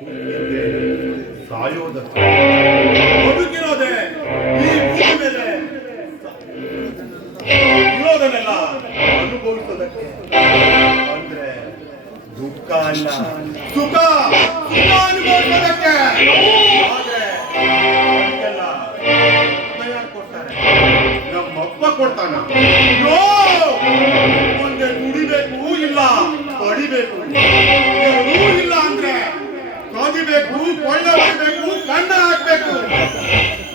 ಹುಟ್ಟಿದ್ದೆ ಸಾಯೋದಕ್ಕೆ, ಬದುಕಿರೋದೆ ಈ ಭೂಮಿ ಮೇಲೆ ಇರೋದನ್ನೆಲ್ಲ ಅನುಭವಿಸೋದಕ್ಕೆ. ಅಂದ್ರೆ ದುಃಖ ಅಲ್ಲ, ಸುಖ ಸುಖ ಅನುಭವಿಸೋದಕ್ಕೆ. ಆದ್ರೆ ಅದಕ್ಕೆಲ್ಲ ಯಾರು ಕೊಡ್ತಾರೆ? ನಮ್ಮಪ್ಪ ಕೊಡ್ತಾನ? ಮುಂದೆ ದುಡಿಬೇಕು, ಇಲ್ಲ ಪಡಿಬೇಕು. ಎರಡೂ ಇಲ್ಲ ಅಂದ್ರೆ ಕದಿಬೇಕು, ಕೊಳ್ಳ ಹೊಡಿಬೇಕು, ಕಣ್ಣ ಹಾಕ್ಬೇಕು.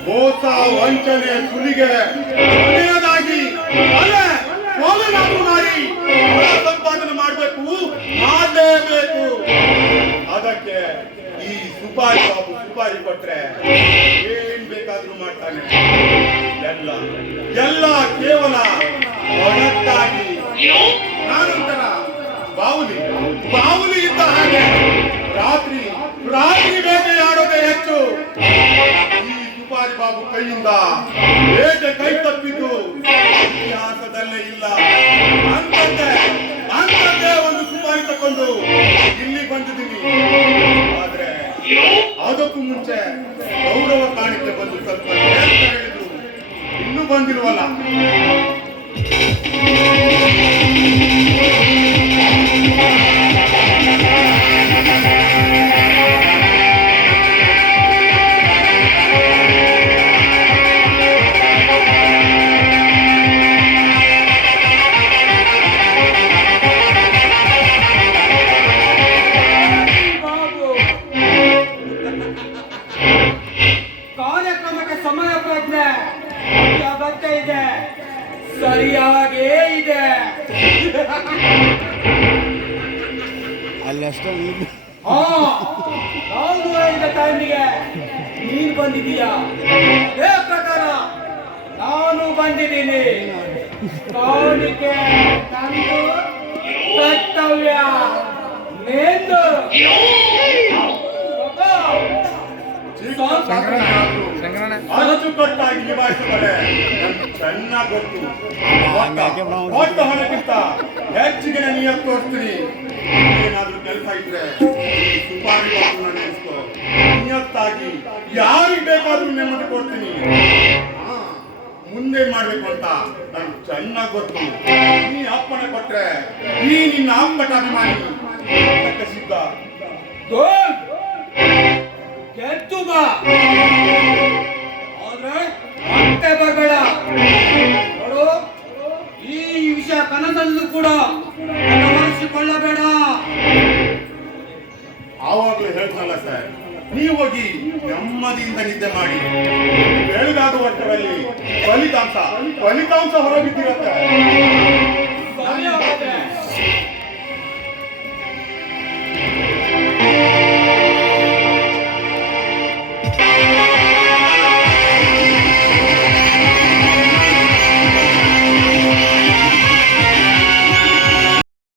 ಮೋಸ ವಂಚನೆ ಸುಲಿಗೆ ಕೊನೆಯದಾಗಿ ಮಾಡಿ ಹಣ ಸಂಪಾದನೆ ಮಾಡಬೇಕು, ಮಾಡಲೇಬೇಕು. ಅದಕ್ಕೆ ಈ ಸುಪಾರಿ ಬಾಬು ಸುಪಾರಿ ಕೊಟ್ರೆ ಏನ್ ಬೇಕಾದ್ರೂ ಮಾಡ್ತಾನೆ. ಎಲ್ಲ ಎಲ್ಲ ಕೇವಲ ಒಳತ್ತಾಗಿ. ನಾನಂತರ ಬಾವುಲಿ ಬಾವುಲಿ ಇದ್ದ ಹಾಗೆ ರಾತ್ರಿ ರಾತ್ರಿ ಬೇಟೆಯಾಡೋದೇ ಹೆಚ್ಚು. ಈ ಸುಪಾರಿ ಬಾಬು ಕೈಯಿಂದ ಬೇಟೆ ಕೈ ತಪ್ಪಿದ್ದು ಇತಿಹಾಸದಲ್ಲೇ ಇಲ್ಲ. ಅಂತಂದೆ ಒಂದು ಸುಪಾರಿ ತಕೊಂಡು ಇಲ್ಲಿ ಬಂದಿದ್ದೀನಿ. ಆದ್ರೆ ಅದಕ್ಕೂ ಮುಂಚೆ ಗೌರವ ಕಾಣಿಕೆ ಬಂದು ಸ್ವಲ್ಪ ಹೇಳಿದ್ರು, ಇನ್ನೂ ಬಂದಿರುವಲ್ಲ. ಕಾರ್ಯಕ್ರಮಕ್ಕೆ ಸಮಯ ಪ್ರಜ್ಞೆ ಅಗತ್ಯ ಇದೆ, ಸರಿಯಾಗೇ ಇದೆ. ನಾನು ಹೇಳಿದ ಟೈಮಿಗೆ ನೀನು ಬಂದಿದ್ದೀಯಾ? ಅದೇ ಪ್ರಕಾರ ನಾನು ಬಂದಿದ್ದೀನಿ. ಕಾಣಿಕೆ ನಂದು, ಕರ್ತವ್ಯ ನಿಂದು. ಅಚ್ಚುಕಟ್ಟಾಗಿ ನಿಭಾಯಿಸುತ್ತದೆ ಚೆನ್ನಾಗಿ ಗೊತ್ತು. ಒಟ್ಟ ಹಣಕ್ಕಿಂತ ಹೆಚ್ಚಿಗೆ ನಿಯತ್ ತೋರಿಸ್ತೀನಿ. ಏನಾದ್ರೂ ಕೆಲಸ ಇದ್ರೆ ಸುಪಾರಿ ನೆನೆಸ್ಕೋ. ನಿಯತ್ತಾಗಿ ಯಾರಿಗೆ ಬೇಕಾದ್ರೂ ನೆಮ್ಮದಿ ಕೊಡ್ತೀನಿ. ಮುಂದೆ ಮಾಡ್ಬೇಕು ಅಂತ ನನ್ಗೆ ಚೆನ್ನಾಗಿ ಗೊತ್ತು. ನೀ ಅಪ್ಪಣೆ ಕೊಟ್ರೆ ನೀ ನಿನ್ನ ಅಪ್ಪಟ ಅಭಿಮಾನಿ ಸಿದ್ಧ. ಗೆದ್ದು ಬಾ, ಆದ್ರೆ ಮತ್ತೆ ಬರಬೇಡ. ನೋಡು, ಈ ವಿಷಯ ಕನಸಲ್ಲೂ ಕೂಡ ಮನವರಿಸಿಕೊಳ್ಳಬೇಡ. ಆವಾಗಲೂ ಹೇಳ್ತಲ್ಲ ಸರ್, ನೀವು ಹೋಗಿ ನೆಮ್ಮದಿಯಿಂದ ನಿದ್ದೆ ಮಾಡಿ. ಬೆಳಗಾಗುವಷ್ಟರಲ್ಲಿ ಫಲಿತಾಂಶ ಹೊರಬಿದ್ದಿರುತ್ತೆ.